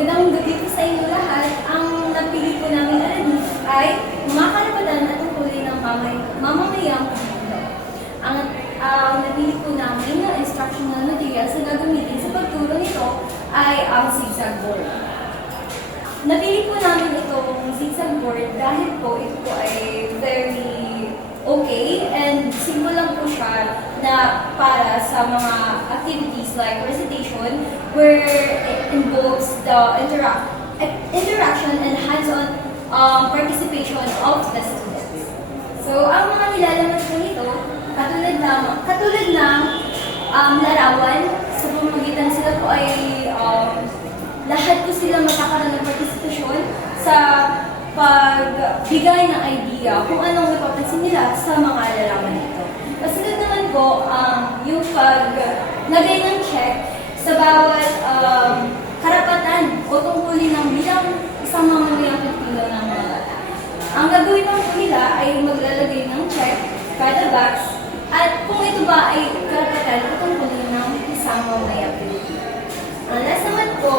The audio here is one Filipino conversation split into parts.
Magandang gabi po sa inyo lahat. Ang napili po namin aralin ay mga karapatan at tungkulin ng mamamayang Pilipino. Ang napili po namin na instructional materials na gagamitin sa pagturo nito ay ang zigzag board. Napili po namin itong zigzag board dahil po ito po ay very okay and simple lang po siya na para sa mga activities like recitation where it involves the interaction and hands-on participation of the students. So, ang mga nilalaman po nito, katulad ng larawan, sa pamamagitan sila po ay lahat po sila magkakaroon ng participation sa pagbigay ng idea kung anong napapansin nila sa mga larawan nito. Kasunod naman po, yung paglagay ng check sa bawat karapatan o tungkulin ng bilang isang mamamayang Pilipino ng mga bata. Ang gagawin lang po nila ay maglalagay ng check kada box at kung ito ba ay karapatan o tungkulin ng isang mamamayang Pilipino. Ang last naman po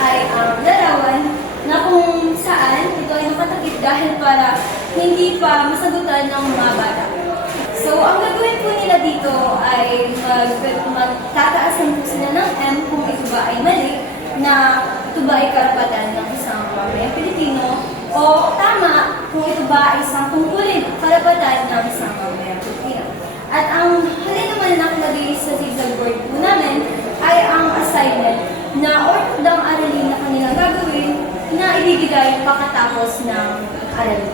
ay ang larawan na kung saan ito ay nakatakip dahil para hindi pa masagutan ng mga bata. So, ang gagawin po nila dito ay magtataasan po sila ng M kung ito ba ay mali, na ito ba ay karapatan ng isang mamamayang Pilipino, o tama kung ito ba ay isang tungkulin, karapatan ng isang mamamayang Pilipino. At ang hali naman nakalagay sa zigzag board po namin ay ang assignment na ordang aralin na kanilang gagawin na ibibigay pagkatapos ng aralin.